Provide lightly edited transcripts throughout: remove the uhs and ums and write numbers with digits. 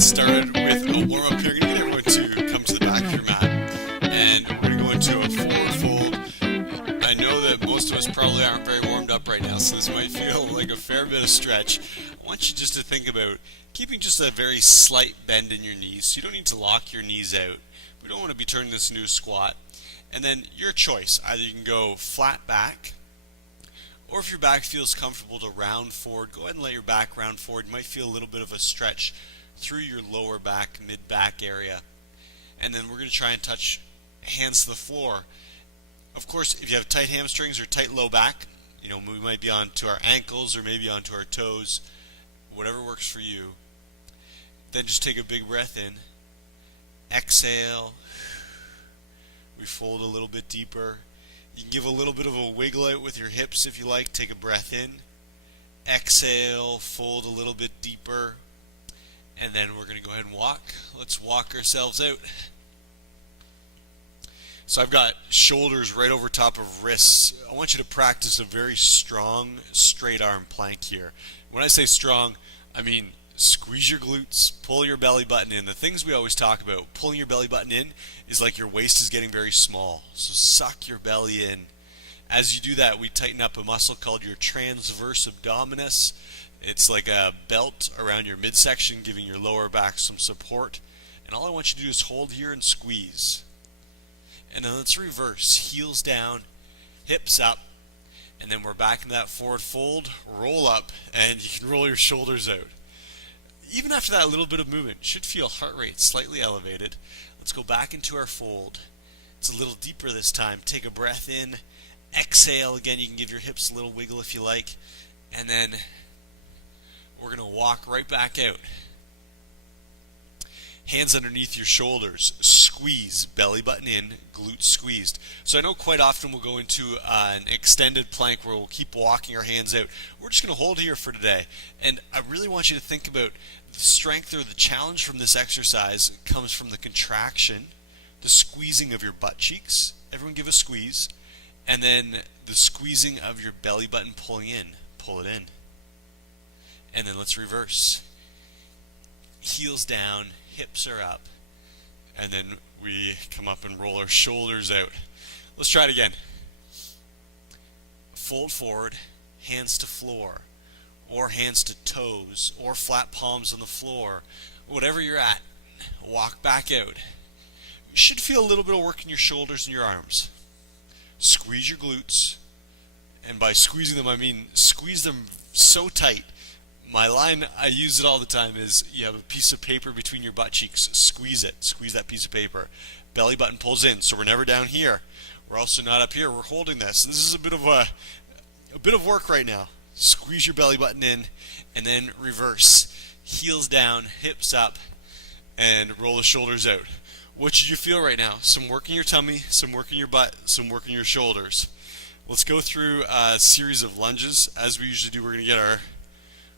get started with a warm-up here. I'm going to get everyone to come to the back of your mat, and we're going to go into a forward fold. I know that most of us probably aren't very warmed up right now, so this might feel like a fair bit of stretch. I want you just to think about keeping just a very slight bend in your knees, so you don't need to lock your knees out. We don't want to be turning this into a squat. And then your choice, either you can go flat back, or if your back feels comfortable to round forward, go ahead and let your back round forward. You might feel a little bit of a stretch through your lower back, mid-back area. And then we're going to try and touch hands to the floor. Of course, if you have tight hamstrings or tight low back, we might be onto our ankles or maybe onto our toes, whatever works for you. Then just take a big breath in. Exhale. We fold a little bit deeper. You can give a little bit of a wiggle out with your hips if you like. Take a breath in. Exhale, fold a little bit deeper. And then we're going to go ahead and walk. Let's walk ourselves out. So I've got shoulders right over top of wrists. I want you to practice a very strong, straight arm plank here. When I say strong, I mean squeeze your glutes, pull your belly button in. The things we always talk about, pulling your belly button in is like your waist is getting very small. So suck your belly in. As you do that, we tighten up a muscle called your transverse abdominis. It's like a belt around your midsection, giving your lower back some support. And all I want you to do is hold here and squeeze. And then let's reverse. Heels down, hips up, and then we're back in that forward fold. Roll up, and you can roll your shoulders out. Even after that little bit of movement, should feel heart rate slightly elevated. Let's go back into our fold. It's a little deeper this time. Take a breath in. Exhale. Again, you can give your hips a little wiggle if you like. And then we're going to walk right back out. Hands underneath your shoulders. Squeeze. Belly button in. Glutes squeezed. So I know quite often we'll go into an extended plank where we'll keep walking our hands out. We're just going to hold here for today. And I really want you to think about the strength or the challenge from this exercise comes from the contraction, the squeezing of your butt cheeks. Everyone give a squeeze. And then the squeezing of your belly button pulling in. Pull it in. And then let's reverse. Heels down, hips are up. And then we come up and roll our shoulders out. Let's try it again. Fold forward, hands to floor, or hands to toes, or flat palms on the floor. Whatever you're at, walk back out. You should feel a little bit of work in your shoulders and your arms. Squeeze your glutes, and by squeezing them I mean squeeze them so tight. My line, I use it all the time, is you have a piece of paper between your butt cheeks. Squeeze it. Squeeze that piece of paper. Belly button pulls in, so we're never down here. We're also not up here. We're holding this. And this is a bit of work right now. Squeeze your belly button in, and then reverse. Heels down, hips up, and roll the shoulders out. What should you feel right now? Some work in your tummy, some work in your butt, some work in your shoulders. Let's go through a series of lunges. As we usually do, we're going to get our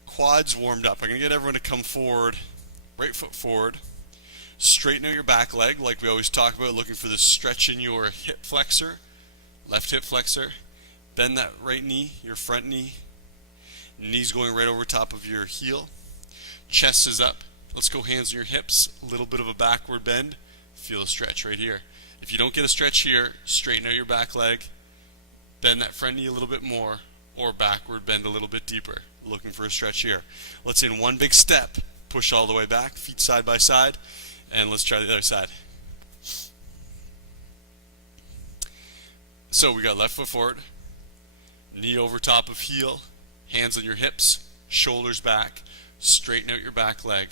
quads warmed up. I'm going to get everyone to come forward, right foot forward. Straighten out your back leg like we always talk about, looking for the stretch in your hip flexor, left hip flexor. Bend that right knee, your front knee. Knees going right over top of your heel. Chest is up. Let's go hands on your hips. A little bit of a backward bend. Feel a stretch right here. If you don't get a stretch here, straighten out your back leg. Bend that front knee a little bit more, or backward bend a little bit deeper. Looking for a stretch here. Let's in one big step. Push all the way back, feet side by side, and let's try the other side. So we got left foot forward, knee over top of heel, hands on your hips, shoulders back, straighten out your back leg,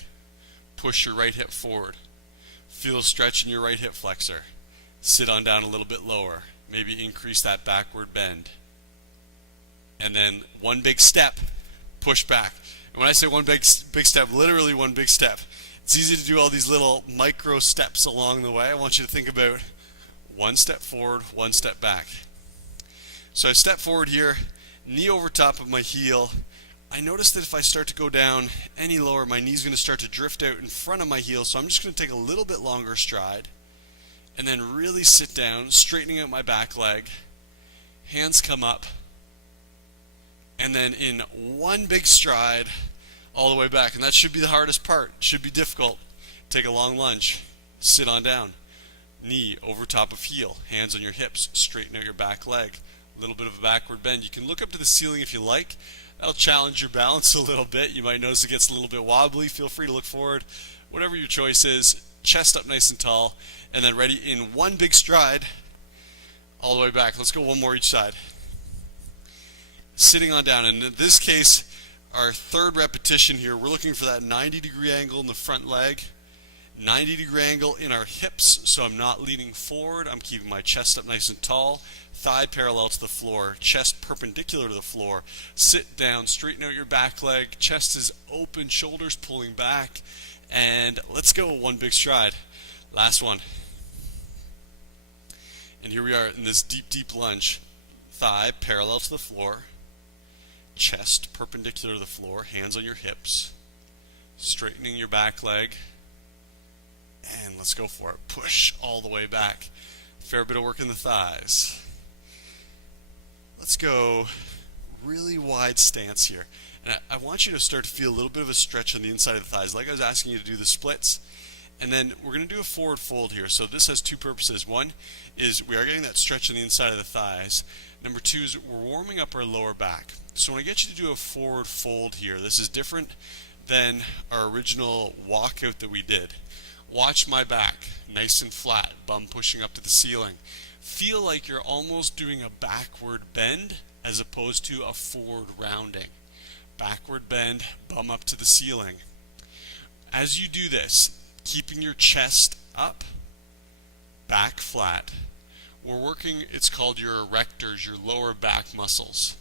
push your right hip forward, feel a stretch in your right hip flexor, sit on down a little bit lower, maybe increase that backward bend, and then one big step. Push back. And when I say one big step, literally one big step. It's easy to do all these little micro steps along the way. I want you to think about one step forward, one step back. So I step forward here, knee over top of my heel. I notice that if I start to go down any lower, my knee's going to start to drift out in front of my heel. So I'm just going to take a little bit longer stride and then really sit down, straightening out my back leg. Hands come up. And then in one big stride, all the way back. And that should be the hardest part. It should be difficult. Take a long lunge. Sit on down. Knee over top of heel. Hands on your hips. Straighten out your back leg. A little bit of a backward bend. You can look up to the ceiling if you like. That'll challenge your balance a little bit. You might notice it gets a little bit wobbly. Feel free to look forward. Whatever your choice is. Chest up nice and tall. And then ready in one big stride. All the way back. Let's go one more each side. Sitting on down. In this case, our third repetition here, we're looking for that 90-degree angle in the front leg. 90-degree angle in our hips, so I'm not leaning forward. I'm keeping my chest up nice and tall. Thigh parallel to the floor. Chest perpendicular to the floor. Sit down. Straighten out your back leg. Chest is open. Shoulders pulling back. And let's go one big stride. Last one. And here we are in this deep, deep lunge. Thigh parallel to the floor. Chest perpendicular to the floor. Hands on your hips. Straightening your back leg. And let's go for it. Push all the way back. Fair bit of work in the thighs. Let's go really wide stance here. And I want you to start to feel a little bit of a stretch on the inside of the thighs, like I was asking you to do the splits. And then we're going to do a forward fold here. So this has two purposes. One is we are getting that stretch on the inside of the thighs. Number two is we're warming up our lower back. So when I get you to do a forward fold here, this is different than our original walkout that we did. Watch my back, nice and flat, bum pushing up to the ceiling. Feel like you're almost doing a backward bend as opposed to a forward rounding. Backward bend, bum up to the ceiling. As you do this, keeping your chest up, back flat, we're working, it's called your erectors, your lower back muscles.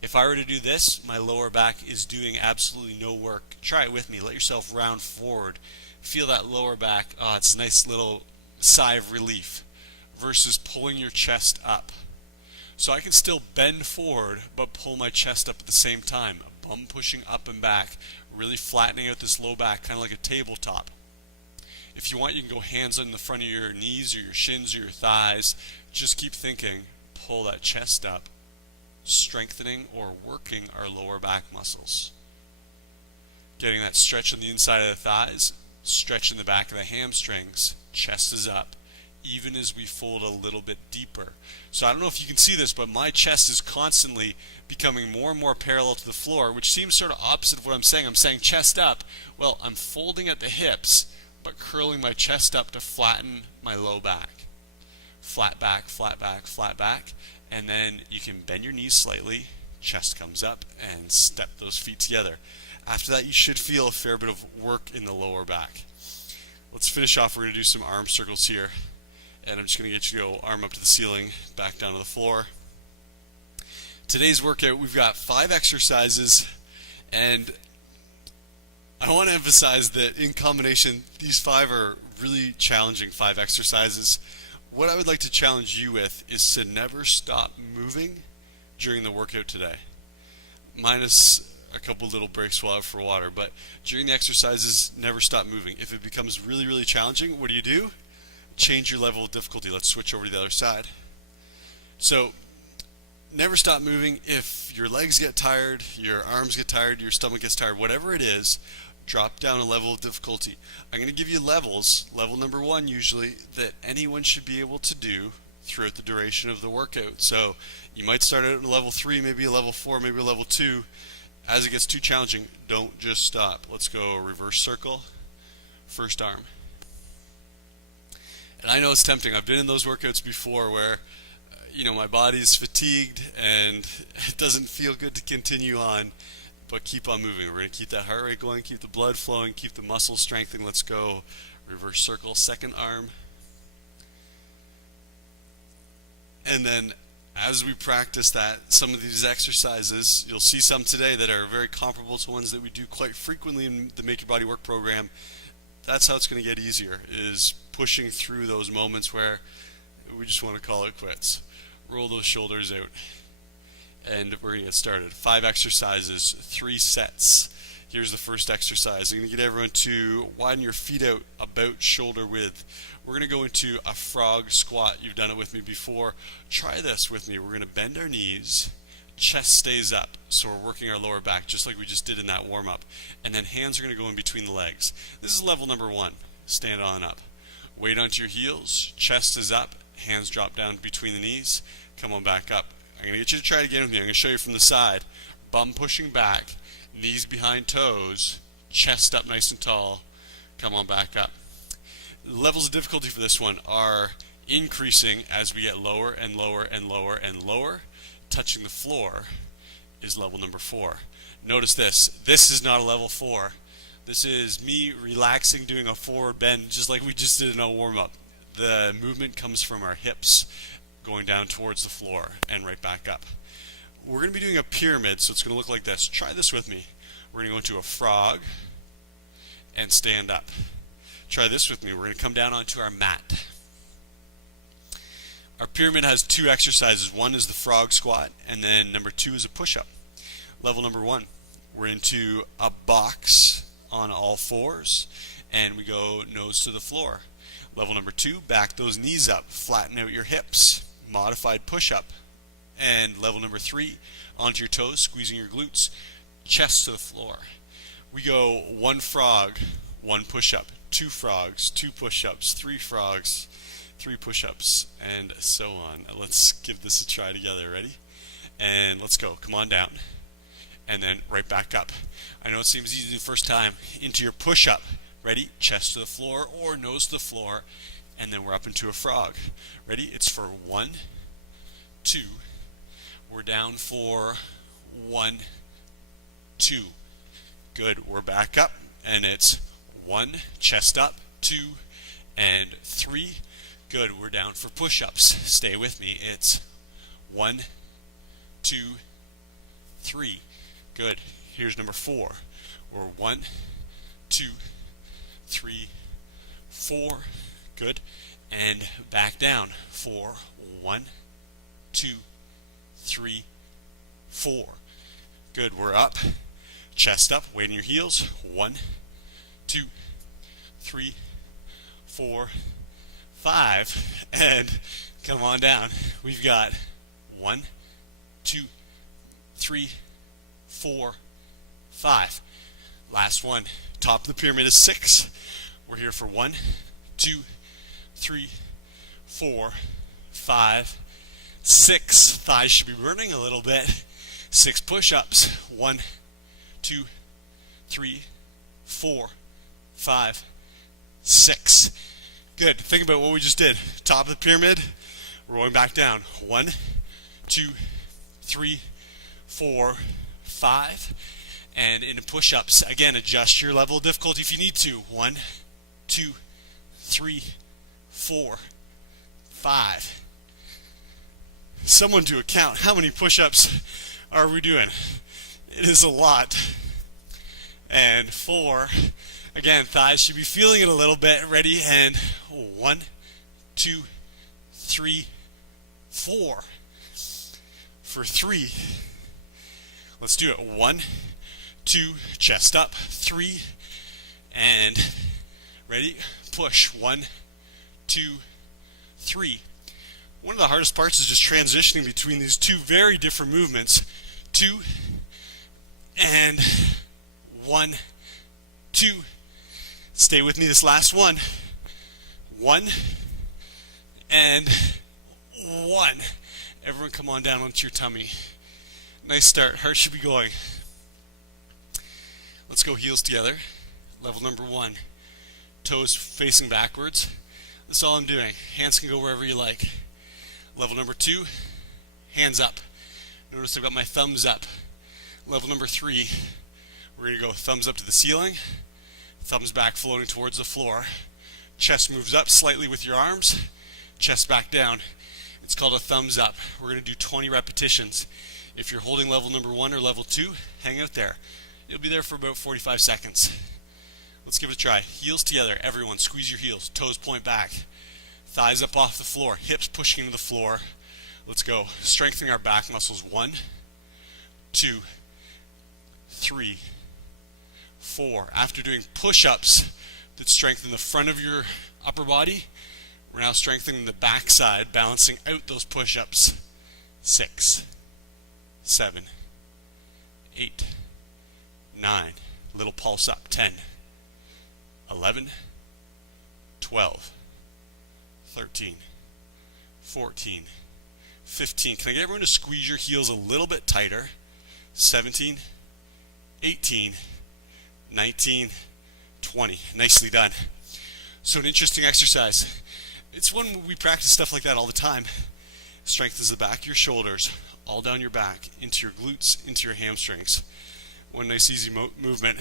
If I were to do this, my lower back is doing absolutely no work. Try it with me. Let yourself round forward. Feel that lower back. Oh, it's a nice little sigh of relief versus pulling your chest up. So I can still bend forward but pull my chest up at the same time. Bum pushing up and back, really flattening out this low back, kind of like a tabletop. If you want, you can go hands on the front of your knees or your shins or your thighs. Just keep thinking, pull that chest up, strengthening or working our lower back muscles. Getting that stretch on the inside of the thighs, stretch in the back of the hamstrings, chest is up, even as we fold a little bit deeper. So I don't know if you can see this, but my chest is constantly becoming more and more parallel to the floor, which seems sort of opposite of what I'm saying. I'm saying chest up. Well, I'm folding at the hips, but curling my chest up to flatten my low back. Flat back, flat back, flat back. And then you can bend your knees slightly, chest comes up, and step those feet together. After that, you should feel a fair bit of work in the lower back. Let's finish off. We're going to do some arm circles here. And I'm just going to get you to go arm up to the ceiling, back down to the floor. Today's workout, we've got 5 exercises. And I want to emphasize that in combination, these 5 are really challenging 5 exercises. What I would like to challenge you with is to never stop moving during the workout today. Minus a couple little breaks while out for water, but during the exercises, never stop moving. If it becomes really, really challenging, what do? Change your level of difficulty. Let's switch over to the other side. So, never stop moving. If your legs get tired, your arms get tired, your stomach gets tired, whatever it is, drop down a level of difficulty. I'm going to give you levels. Level number 1 usually that anyone should be able to do throughout the duration of the workout. So you might start out at a level 3, maybe a level 4, maybe a level 2. As it gets too challenging, don't just stop. Let's go reverse circle, first arm. And I know it's tempting. I've been in those workouts before where my body's fatigued and it doesn't feel good to continue on. But keep on moving. We're going to keep that heart rate going, keep the blood flowing, keep the muscles strengthening. Let's go reverse circle, second arm. And then as we practice that, some of these exercises, you'll see some today that are very comparable to ones that we do quite frequently in the Make Your Body Work program. That's how it's going to get easier, is pushing through those moments where we just want to call it quits. Roll those shoulders out. And we're going to get started. 5 exercises, 3 sets. Here's the first exercise. I'm going to get everyone to widen your feet out about shoulder width. We're going to go into a frog squat. You've done it with me before. Try this with me. We're going to bend our knees, chest stays up, so we're working our lower back just like we just did in that warm-up. And then hands are going to go in between the legs. This is level number 1. Stand on up. Weight onto your heels, chest is up, hands drop down between the knees, come on back up. I'm going to get you to try it again with me. I'm going to show you from the side. Bum pushing back, knees behind toes, chest up nice and tall, come on back up. The levels of difficulty for this one are increasing as we get lower and lower and lower and lower. Touching the floor is level number 4. Notice this. This is not a level 4. This is me relaxing, doing a forward bend just like we just did in a warm-up. The movement comes from our hips going down towards the floor and right back up. We're going to be doing a pyramid, so it's going to look like this. Try this with me. We're going to go into a frog and stand up. Try this with me. We're going to come down onto our mat. Our pyramid has 2 exercises. One is the frog squat, and then number 2 is a push-up. Level number 1, we're into a box on all fours, and we go nose to the floor. Level number 2, back those knees up, flatten out your hips, modified push-up. And level number 3, onto your toes, squeezing your glutes, chest to the floor. We go 1 frog, 1 push-up, 2 frogs, 2 push-ups, 3 frogs, 3 push-ups, and so on. Let's give this a try together. Ready? And let's go. Come on down. And then right back up. I know it seems easy the first time. Into your push-up. Ready? Chest to the floor or nose to the floor. And then we're up into a frog. Ready? It's for 1, 2. We're down for 1, 2. Good. We're back up. And it's 1, chest up, 2, and 3. Good. We're down for push-ups. Stay with me. It's 1, 2, 3. Good. Here's number 4. We're 1, 2, 3, 4. Good. And back down for 1, 2, 3, 4. Good. We're up. Chest up. Weight in your heels. 1, 2, 3, 4, 5. And come on down. We've got 1, 2, 3, 4, 5. Last one. Top of the pyramid is 6. We're here for 1, 2, 3, 4, 5, 6. Thighs should be burning a little bit. 6 push-ups. 1, 2, 3, 4, 5, 6. Good. Think about what we just did. Top of the pyramid. We're going back down. 1, 2, 3, 4, 5. And into push-ups. Again, adjust your level of difficulty if you need to. 1, 2, 3, 4, 5. Someone do a count. How many push-ups are we doing? It is a lot. And 4. Again, thighs should be feeling it a little bit. Ready? And 1, 2, 3, 4. For 3. Let's do it. 1, 2, chest up. 3. And ready? Push. 1, 2, 3. One of the hardest parts is just transitioning between these 2 very different movements. 2 and 1, 2. Stay with me this last one. 1 and 1. Everyone come on down onto your tummy. Nice start. Heart should be going. Let's go heels together. Level number 1. Toes facing backwards. That's all I'm doing. Hands can go wherever you like. Level number 2. Hands up. Notice I've got my thumbs up. Level number 3. We're going to go thumbs up to the ceiling. Thumbs back floating towards the floor. Chest moves up slightly with your arms. Chest back down. It's called a thumbs up. We're going to do 20 repetitions. If you're holding level number 1 or level 2, hang out there. You'll be there for about 45 seconds. Let's give it a try. Heels together. Everyone, squeeze your heels. Toes point back. Thighs up off the floor. Hips pushing into the floor. Let's go. Strengthening our back muscles. 1, 2, 3, 4. After doing push-ups that strengthen the front of your upper body, we're now strengthening the back side, balancing out those push-ups. 6, 7, 8, 9, little pulse up, 10, 11, 12, 13, 14, 15. Can I get everyone to squeeze your heels a little bit tighter? 17, 18, 19, 20. Nicely done. So an interesting exercise. It's one we practice stuff like that all the time. Strengthens the back of your shoulders, all down your back, into your glutes, into your hamstrings. One nice easy movement.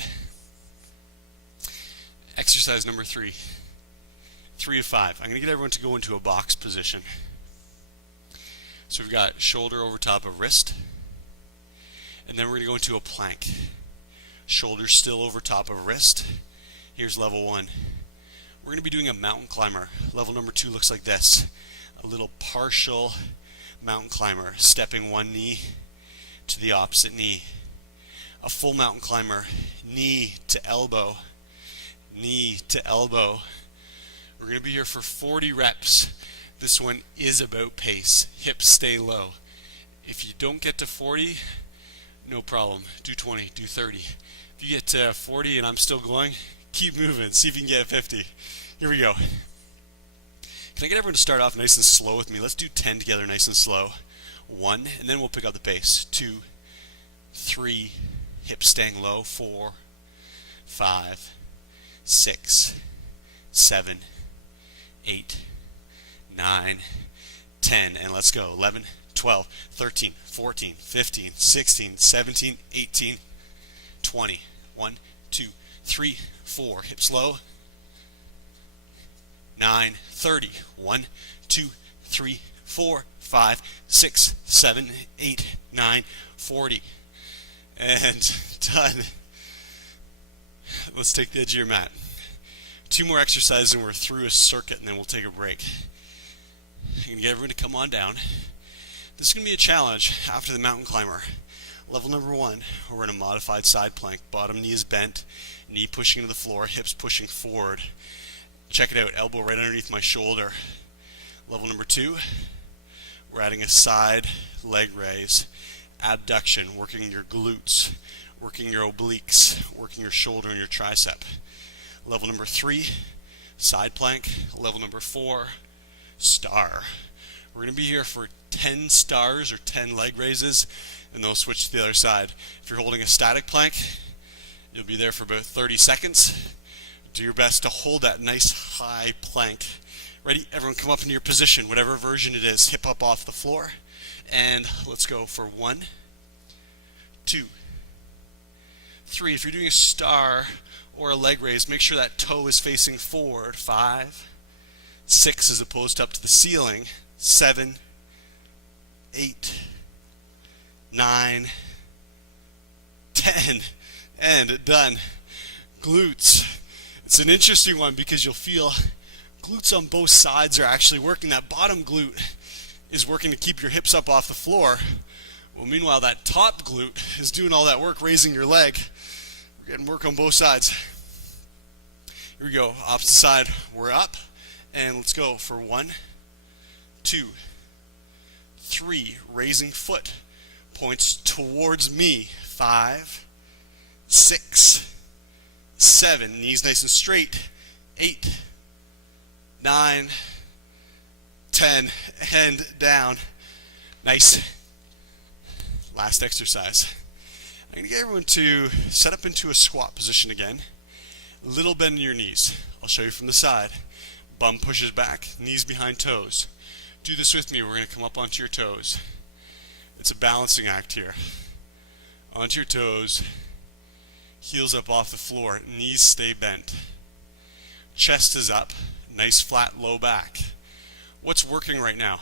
Exercise number 3. 3 of 5. I'm going to get everyone to go into a box position. So we've got shoulder over top of wrist. And then we're going to go into a plank. Shoulders still over top of wrist. Here's level 1. We're going to be doing a mountain climber. Level number 2 looks like this. A little partial mountain climber, stepping one knee to the opposite knee. A full mountain climber, knee to elbow, knee to elbow. We're going to be here for 40 reps. This one is about pace. Hips stay low. If you don't get to 40, no problem. Do 20, do 30. If you get to 40 and I'm still going, keep moving. See if you can get 50. Here we go. Can I get everyone to start off nice and slow with me? Let's do 10 together nice and slow. 1, and then we'll pick up the pace. 2, 3, hips staying low. 4, 5, 6, 7, 8, 9, 10, and let's go. 11, 12, 13, 14, 15, 16, 17, 18, 20. 1, 2, 3, 4, hips low. 9, 30. 1, 2, 3, 4, 5, 6, 7, 8, 9, 40. And done. Let's take the edge of your mat. 2 more exercises and we're through a circuit, and then we'll take a break. I'm going to get everyone to come on down. This is going to be a challenge after the mountain climber. Level number 1, we're in a modified side plank. Bottom knee is bent, knee pushing to the floor, hips pushing forward. Check it out, elbow right underneath my shoulder. Level number 2, we're adding a side leg raise. Abduction, working your glutes, working your obliques, working your shoulder and your tricep. Level number 3, side plank. Level number 4, star. We're going to be here for 10 stars or 10 leg raises, and then we'll switch to the other side. If you're holding a static plank, you'll be there for about 30 seconds. Do your best to hold that nice high plank. Ready? Everyone come up into your position, whatever version it is. Hip up off the floor. And let's go for 1, 2, 3. If you're doing a star or a leg raise, make sure that toe is facing forward. 5, 6 as opposed to up to the ceiling. 7, 8, 9, 10. And done. Glutes. It's an interesting one because you'll feel glutes on both sides are actually working. That bottom glute is working to keep your hips up off the floor. Well, meanwhile, that top glute is doing all that work, raising your leg. We're getting work on both sides. Here we go. Opposite side, we're up. And let's go for 1, 2, 3. Raising foot. Points towards me. 5, 6, 7. Knees nice and straight. 8, 9, 10, and down. Nice. Last exercise. I'm going to get everyone to set up into a squat position again. A little bend in your knees. I'll show you from the side. Bum pushes back, knees behind toes. Do this with me. We're going to come up onto your toes. It's a balancing act here. Onto your toes. Heels up off the floor. Knees stay bent. Chest is up. Nice flat low back. What's working right now?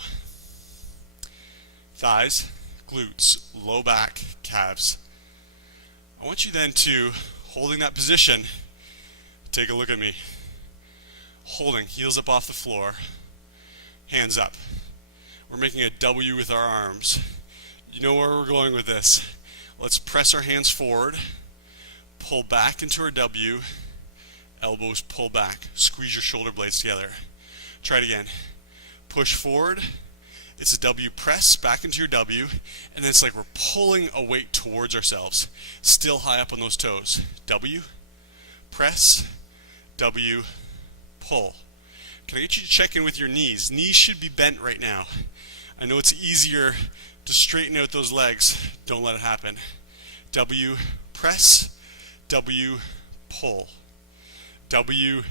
Thighs, glutes, low back, calves. I want you then to, holding that position, take a look at me. Holding, heels up off the floor, hands up. We're making a W with our arms. You know where we're going with this. Let's press our hands forward, pull back into our W, elbows pull back, squeeze your shoulder blades together. Try it again. Push forward, It's a W press back into your W, and then it's like we're pulling a weight towards ourselves, still high up on those toes. W, press, W, pull. Can I get you to check in with your knees? Knees should be bent right now. I know it's easier to straighten out those legs. Don't let it happen. W, press, W, pull. W,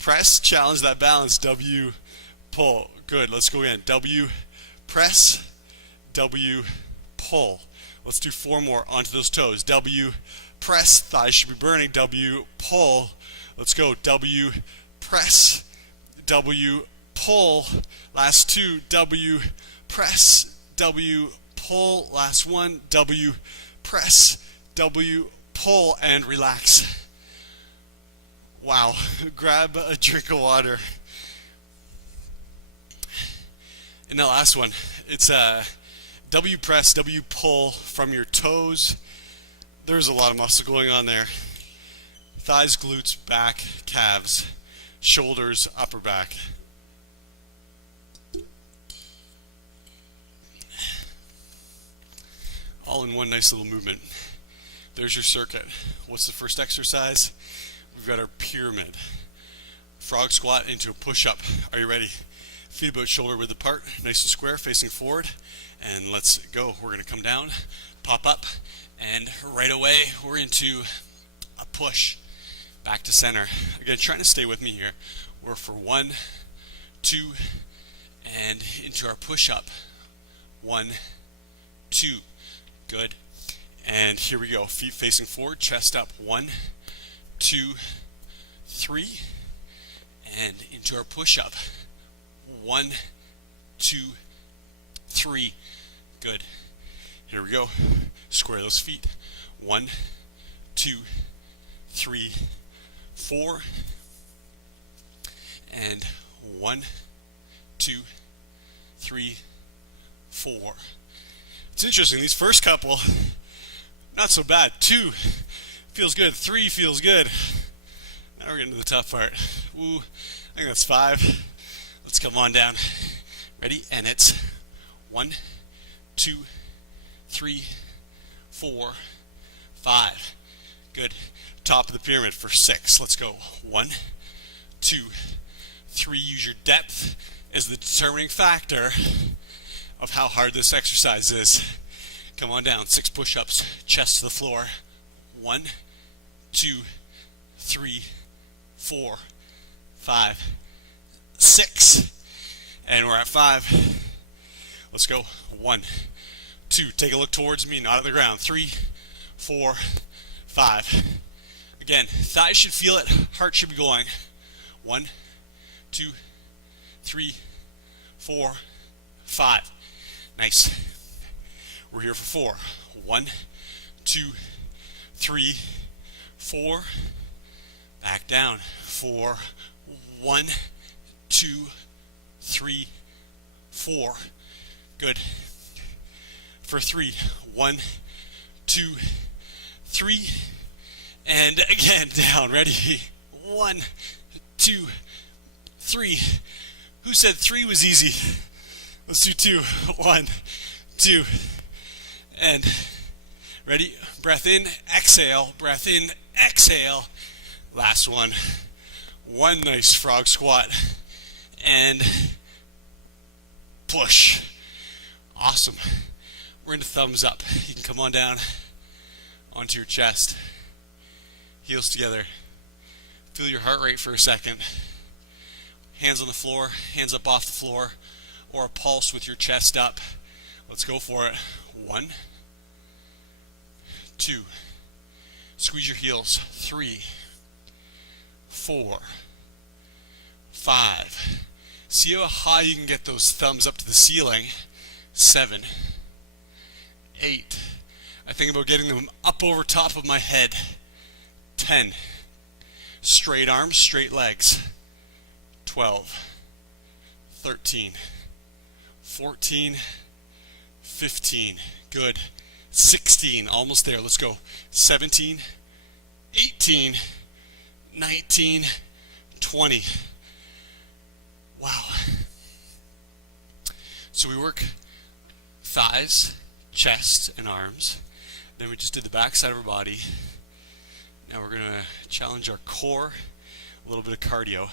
press, challenge that balance. W, pull. Good, let's go again. W, press, W, pull. Let's do 4 more onto those toes. W, press, thighs should be burning. W, pull. Let's go. W, press, W, pull. Last 2. W, press, W, pull. Last 1. W, press, W, pull, and relax. Wow. Grab a drink of water. And the last one, it's W press, W pull from your toes. There's a lot of muscle going on there. Thighs, glutes, back, calves, shoulders, upper back. All in one nice little movement. There's your circuit. What's the first exercise? We've got our pyramid. Frog squat into a push-up. Are you ready? Feet about shoulder width apart, nice and square, facing forward, and let's go. We're going to come down, pop up, and right away we're into a push back to center. Again, trying to stay with me here. We're for 1, 2, and into our push-up. 1, 2, good. And here we go. Feet facing forward, chest up. 1, 2, 3, and into our push-up. 1, 2, 3. Good. Here we go. Square those feet. 1, 2, 3, 4. And 1, 2, 3, 4. It's interesting. These first couple, not so bad. 2 feels good. 3 feels good. Now we're getting to the tough part. Ooh, I think that's 5. Let's come on down. Ready? And it's 1, 2, 3, 4, 5. Good. Top of the pyramid for 6. Let's go. 1, 2, 3. Use your depth as the determining factor of how hard this exercise is. Come on down. 6 push-ups. Chest to the floor. 1, 2, 3, 4, 5, 6. And we're at 5. Let's go. 1, 2. Take a look towards me, not on the ground. 3, 4, 5. Again, thighs should feel it. Heart should be going. 1, 2, 3, 4, 5. Nice. We're here for 4. 1, 2, 3, 4. Back down. 4. 1, 2, 3, 4. Good. For 3. 1, 2, 3. And again, down. Ready? 1, 2, 3. Who said 3 was easy? Let's do 2. 1, 2. And ready? Breath in, exhale. Breath in, exhale. Last one. One nice frog squat. And push. Awesome. We're into thumbs up. You can come on down onto your chest. Heels together. Feel your heart rate for a second. Hands on the floor, hands up off the floor, or a pulse with your chest up. Let's go for it. 1, 2. Squeeze your heels. 3, 4, 5. See how high you can get those thumbs up to the ceiling. 7, 8. I think about getting them up over top of my head. 10. Straight arms, straight legs. 12, 13, 14, 15. Good. 16. Almost there. Let's go. 17, 18, 19, 20. Wow. So we work thighs, chest, and arms. Then we just did the back side of our body. Now we're going to challenge our core, a little bit of cardio.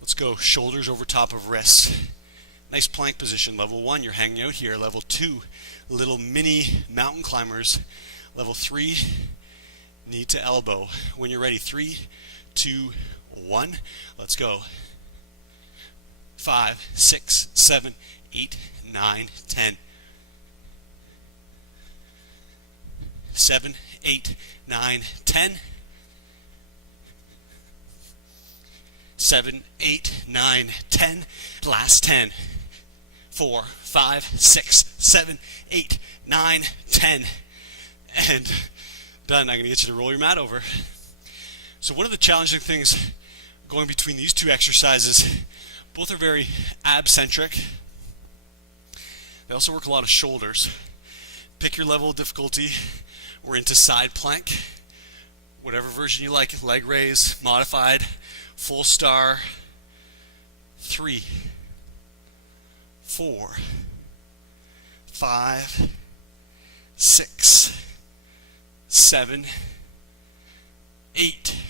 Let's go shoulders over top of wrists. Nice plank position. Level 1, you're hanging out here. Level 2, little mini mountain climbers. Level 3, knee to elbow. When you're ready, 3, 2, 1. Let's go. 5, 6, 7, 8, 9, 10. 7, 8, 9, 10. 7, 8, 9, 10. Last 10. 4, 5, 6, 7, 8, 9, 10. And done. I'm going to get you to roll your mat over. So one of the challenging things going between these two exercises, both are very ab-centric. They also work a lot of shoulders. Pick your level of difficulty. We're into side plank, whatever version you like. Leg raise, modified, full star. 3, 4, 5, 6, 7, 8,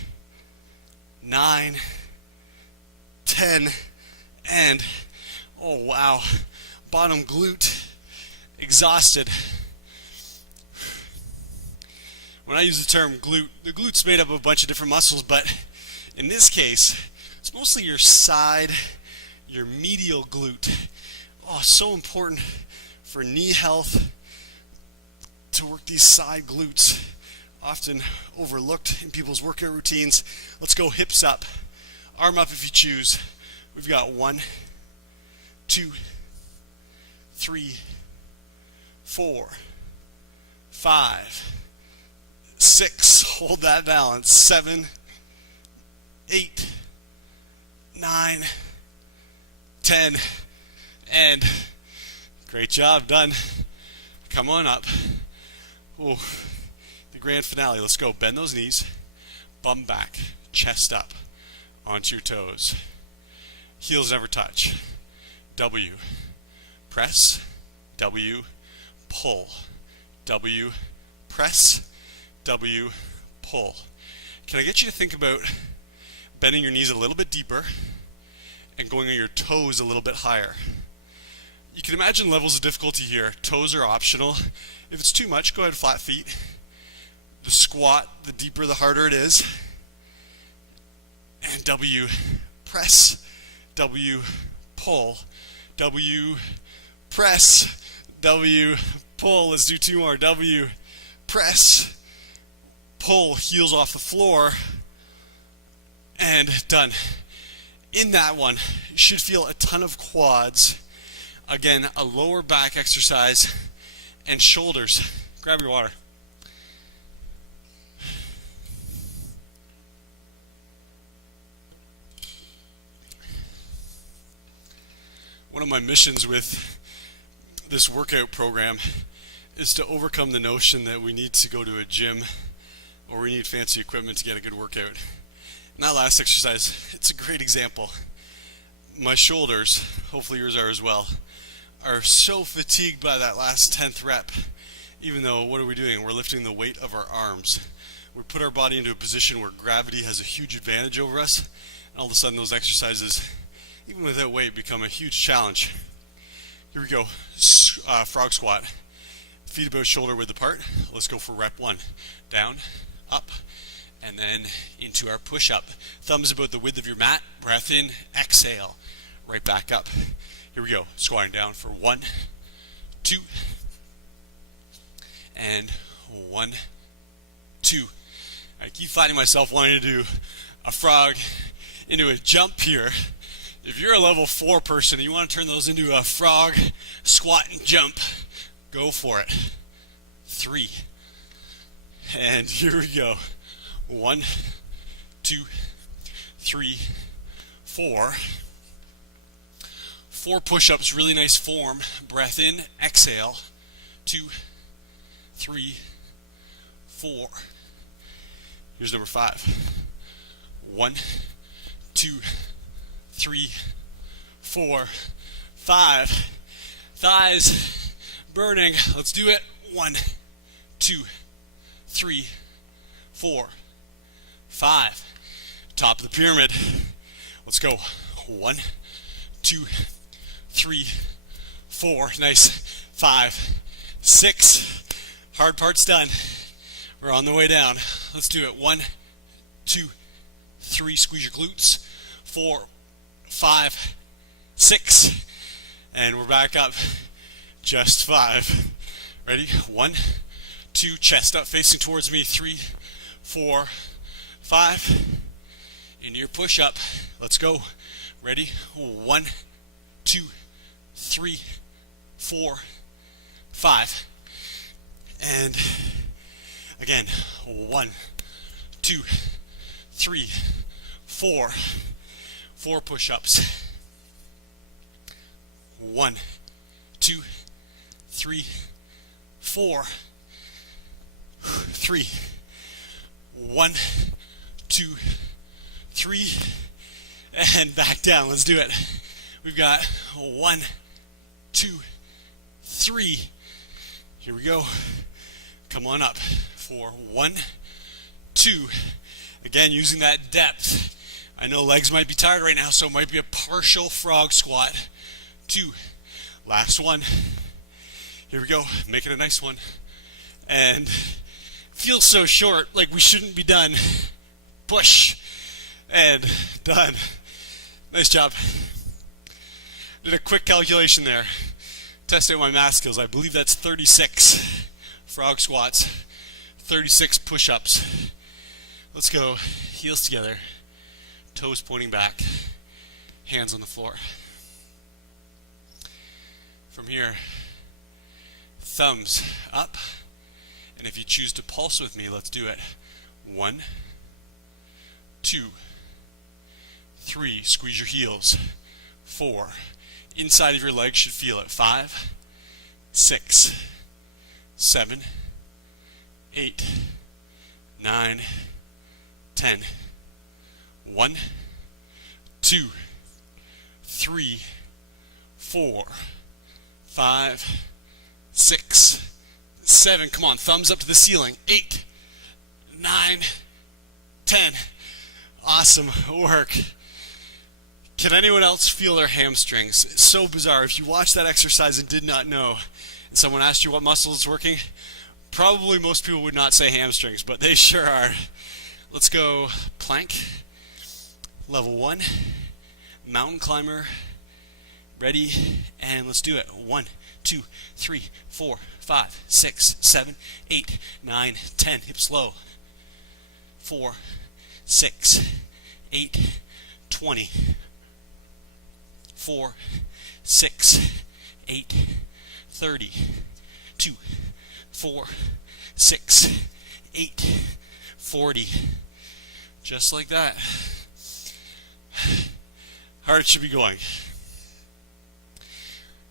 9, 10, and oh wow, bottom glute exhausted. When I use the term glute, the glute's made up of a bunch of different muscles, but in this case, it's mostly your side, your medial glute. Oh, so important for knee health to work these side glutes, often overlooked in people's workout routines. Let's go hips up, arm up if you choose. We've got 1, 2, 3, 4, 5, 6, hold that balance, 7, 8, 9, 10, and great job, done. Come on up. Ooh, the grand finale. Let's go. Bend those knees, bum back, chest up, onto your toes. Heels never touch. W, press, W, pull, W, press, W, pull. Can I get you to think about bending your knees a little bit deeper and going on your toes a little bit higher? You can imagine levels of difficulty here. Toes are optional. If it's too much, go ahead flat feet. The squat, the deeper, the harder it is. And W, press, W, pull, W, press, W, pull. Let's do 2 more. W, press, pull, heels off the floor, and done. In that one, you should feel a ton of quads. Again, a lower back exercise and shoulders. Grab your water. One of my missions with this workout program is to overcome the notion that we need to go to a gym or we need fancy equipment to get a good workout. And that last exercise, it's a great example. My shoulders, hopefully yours are as well, are so fatigued by that last 10th rep, even though, what are we doing? We're lifting the weight of our arms. We put our body into a position where gravity has a huge advantage over us, and all of a sudden those exercises, even without weight, become a huge challenge. Here we go, frog squat. Feet about shoulder width apart. Let's go for rep 1. Down, up, and then into our push-up. Thumbs about the width of your mat. Breath in, exhale. Right back up. Here we go. Squatting down for 1, 2, and 1, 2. I keep finding myself wanting to do a frog into a jump here. If you're a level 4 person and you want to turn those into a frog, squat and jump, go for it. 3. And here we go. 1, 2, 3, 4. 4 push-ups, really nice form. Breath in, exhale. 2, 3, 4. Here's number 5. 1, 2, 3, 4, 5. Thighs burning. Let's do it. 1, 2, 3, 4, 5. Top of the pyramid. Let's go. 1, 2, 3, 4. Nice. 5, 6. Hard part's done. We're on the way down. Let's do it. 1, 2, 3. Squeeze your glutes. 4, 5, 6. And we're back up. Just 5. Ready? 1, 2. Chest up, facing towards me. 3, 4, 5. Into your push up. Let's go. Ready? 1, 2, 3, 4, 5. And again. 1, 2, 3, 4. 4 push-ups. 1, 2, 3, 4. 3. 1, 2, 3. And back down. Let's do it. We've got 1, 2, 3. Here we go. Come on up for 1, 2. Again, using that depth. I know legs might be tired right now, so it might be a partial frog squat. 2. Last one. Here we go. Make it a nice one. And feels so short, like we shouldn't be done. Push. And done. Nice job. Did a quick calculation there. Testing my math skills. I believe that's 36 frog squats, 36 push-ups. Let's go. Heels together. Toes pointing back. Hands on the floor. From here, thumbs up. And if you choose to pulse with me, let's do it. 1, 2, 3. Squeeze your heels. 4. Inside of your legs should feel it. 5, 6, 7, 8, 9, 10. 1, 2, 3, 4, 5, 6, 7. Come on, thumbs up to the ceiling. 8, 9, 10. Awesome work. Can anyone else feel their hamstrings? It's so bizarre. If you watched that exercise and did not know, and someone asked you what muscle is working, probably most people would not say hamstrings, but they sure are. Let's go plank. Level 1. Mountain climber. Ready? And let's do it. 1, 2, 3, 4, 5, 6, 7, 8, 9, 10. Hips low. 4, 6, 8, 20. 4, 6, 8, 30. 2, 4, 6, 8, 40. Just like that. Heart should be going.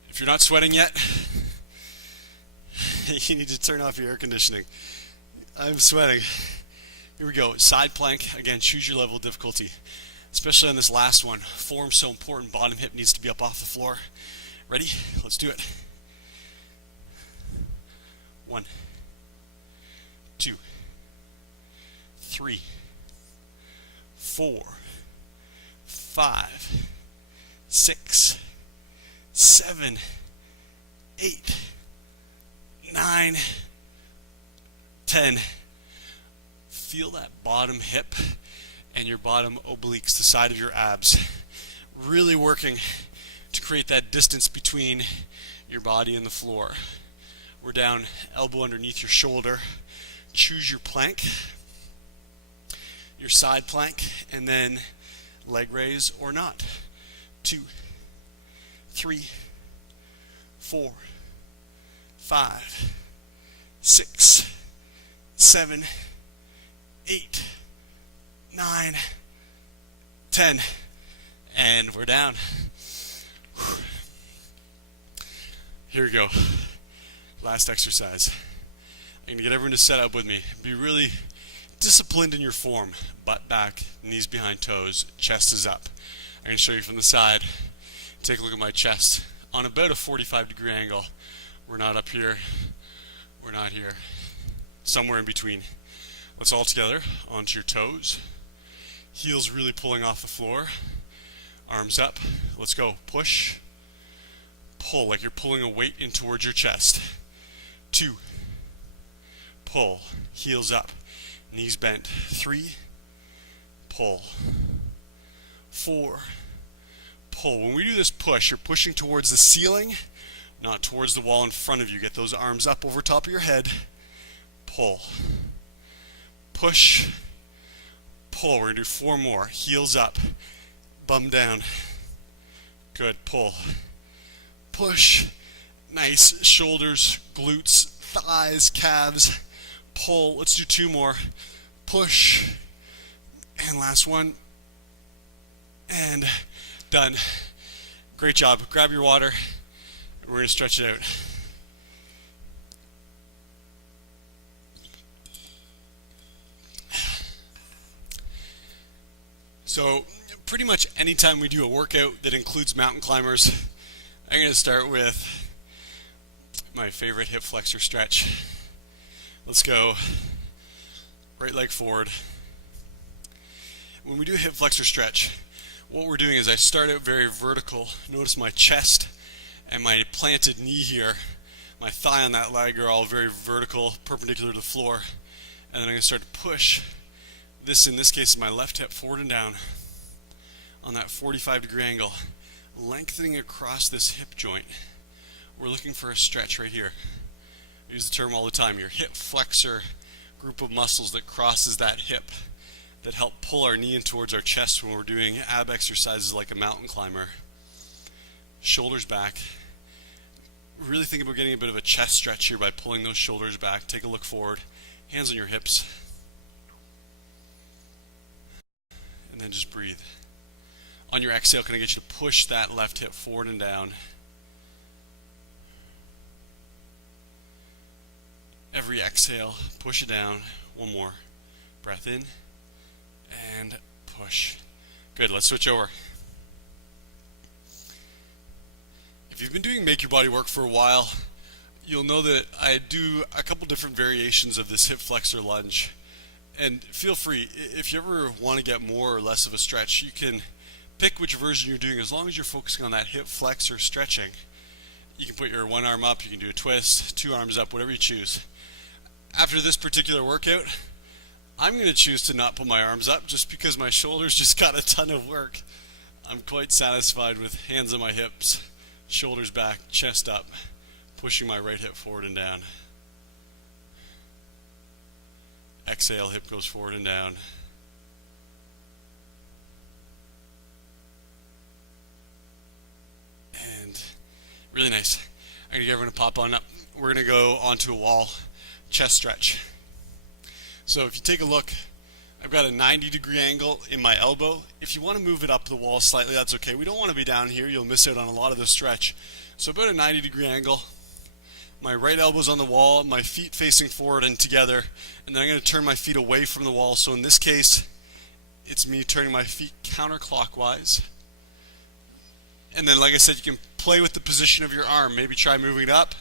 If you're not sweating yet, you need to turn off your air conditioning. I'm sweating. Here we go. Side plank. Again, choose your level of difficulty. Especially on this last one. Form's so important. Bottom hip needs to be up off the floor. Ready? Let's do it. 1, 2, 3, 4, 5, 6, 7, 8, 9, 10. Feel that bottom hip and your bottom obliques, the side of your abs, really working to create that distance between your body and the floor. We're down, elbow underneath your shoulder. Choose your plank, your side plank, and then leg raise or not. 2, 3, 4, 5, 6, 7, 8, 9, 10. And we're down. Here we go. Last exercise. I'm going to get everyone to set up with me. Be really disciplined in your form. Butt back, knees behind toes, chest is up. I'm going to show you from the side. Take a look at my chest. on about a 45-degree angle. We're not up here, we're not here. Somewhere in between. Let's all together onto your toes. Heels really pulling off the floor. Arms up. Let's go. Push. Pull like you're pulling a weight in towards your chest. 2. Pull. Heels up. Knees bent. 3. Pull. 4. Pull. When we do this push, you're pushing towards the ceiling, not towards the wall in front of you. Get those arms up over top of your head. Pull. Push. Pull. We're going to do 4 more. Heels up. Bum down. Good. Pull. Push. Nice. Shoulders, glutes, thighs, calves. Pull. Let's do 2 more. Push. And last one. And done. Great job. Grab your water. We're going to stretch it out. So pretty much anytime we do a workout that includes mountain climbers, I'm going to start with my favorite hip flexor stretch. Let's go. Right leg forward. When we do hip flexor stretch, what we're doing is I start out very vertical. Notice my chest and my planted knee here, my thigh on that leg are all very vertical, perpendicular to the floor. And then I'm going to start to push this, in this case, my left hip forward and down on that 45-degree angle, lengthening across this hip joint. We're looking for a stretch right here. I use the term all the time, your hip flexor group of muscles that crosses that hip that help pull our knee in towards our chest when we're doing ab exercises like a mountain climber. Shoulders back. Really think about getting a bit of a chest stretch here by pulling those shoulders back. Take a look forward. Hands on your hips. And then just breathe. On your exhale, can I get you to push that left hip forward and down? Every exhale, push it down. 1 more. Breath in and push. Good, let's switch over. If you've been doing Make Your Body Work for a while, you'll know that I do a couple different variations of this hip flexor lunge. And feel free, if you ever want to get more or less of a stretch, you can pick which version you're doing as long as you're focusing on that hip flexor stretching. You can put your 1 arm up, you can do a twist, 2 arms up, whatever you choose. After this particular workout, I'm going to choose to not put my arms up just because my shoulders just got a ton of work. I'm quite satisfied with hands on my hips, shoulders back, chest up, pushing my right hip forward and down. Exhale, hip goes forward and down. And really nice. I'm going to get everyone to pop on up. We're going to go onto a wall, chest stretch. So if you take a look, I've got a 90-degree angle in my elbow. If you want to move it up the wall slightly, that's okay. We don't want to be down here. You'll miss out on a lot of the stretch. So about a 90-degree angle. My right elbow's on the wall, my feet facing forward and together, and then I'm going to turn my feet away from the wall. So in this case, it's me turning my feet counterclockwise. And then, like I said, you can play with the position of your arm. Maybe try moving it up,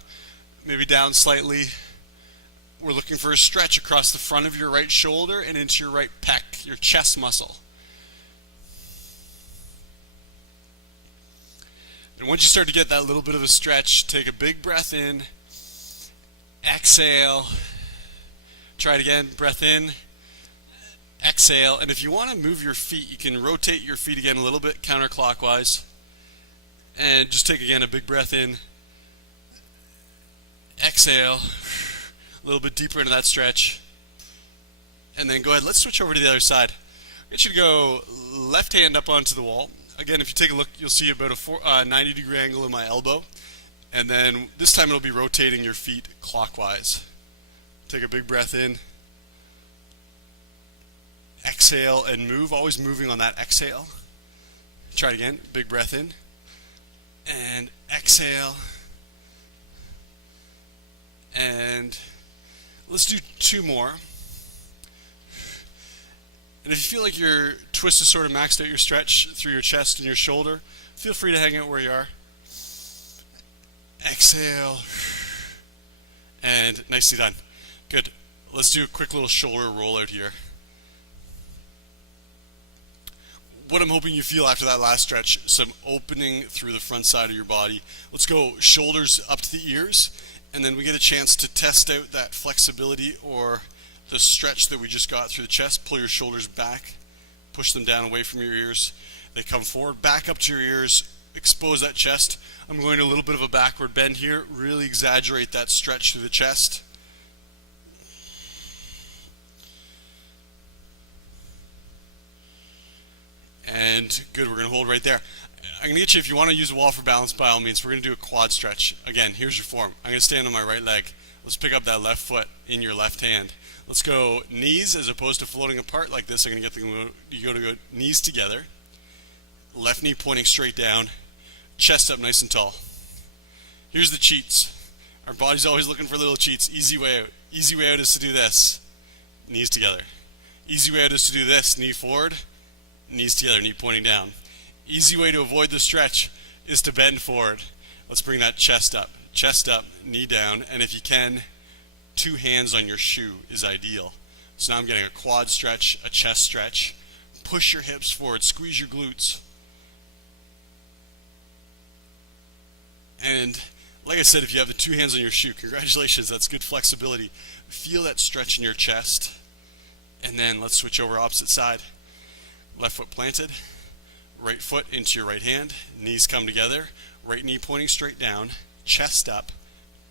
maybe down slightly. We're looking for a stretch across the front of your right shoulder and into your right pec, your chest muscle. And once you start to get that little bit of a stretch, take a big breath in, exhale, try it again, breath in, exhale, and if you want to move your feet, you can rotate your feet again a little bit counterclockwise, and just take again a big breath in, exhale, a little bit deeper into that stretch, and then go ahead, let's switch over to the other side. I want you to go left hand up onto the wall. Again, if you take a look, you'll see about a 90-degree angle in my elbow. And then this time it'll be rotating your feet clockwise. Take a big breath in. Exhale and move, always moving on that exhale. Try it again, big breath in. And exhale. And let's do 2 more. And if you feel like your twist is sort of maxed out your stretch through your chest and your shoulder, feel free to hang out where you are. Exhale. And nicely done. Good. Let's do a quick little shoulder rollout here. What I'm hoping you feel after that last stretch, some opening through the front side of your body. Let's go shoulders up to the ears, and then we get a chance to test out that flexibility or the stretch that we just got through the chest. Pull your shoulders back, push them down away from your ears. They come forward, back up to your ears, expose that chest. I'm going to a little bit of a backward bend here, really exaggerate that stretch through the chest. And good, we're going to hold right there. I'm going to get you, if you want to use a wall for balance, by all means, we're going to do a quad stretch. Again, here's your form. I'm going to stand on my right leg. Let's pick up that left foot in your left hand. Let's go knees as opposed to floating apart like this. I'm going to get you go knees together. Left knee pointing straight down. Chest up nice and tall. Here's the cheats. Our body's always looking for little cheats. Easy way out. Easy way out is to do this. Knees together. Easy way out is to do this. Knee forward. Knees together, knee pointing down. Easy way to avoid the stretch is to bend forward. Let's bring that chest up, knee down, and if you can, 2 hands on your shoe is ideal. So now I'm getting a quad stretch, a chest stretch. Push your hips forward, squeeze your glutes. And like I said, if you have the 2 hands on your shoe, congratulations, that's good flexibility. Feel that stretch in your chest. And then let's switch over opposite side. Left foot planted, right foot into your right hand, knees come together, right knee pointing straight down, chest up,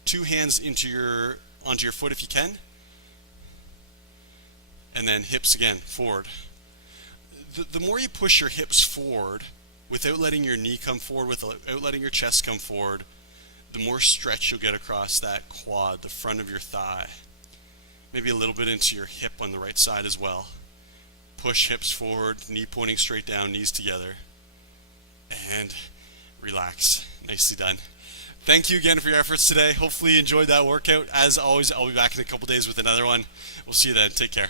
2 hands onto your foot if you can, and then hips again, forward. The more you push your hips forward, without letting your knee come forward, without letting your chest come forward, the more stretch you'll get across that quad, the front of your thigh. Maybe a little bit into your hip on the right side as well. Push hips forward, knee pointing straight down, knees together, and relax. Nicely done. Thank you again for your efforts today. Hopefully you enjoyed that workout. As always, I'll be back in a couple days with another one. We'll see you then. Take care.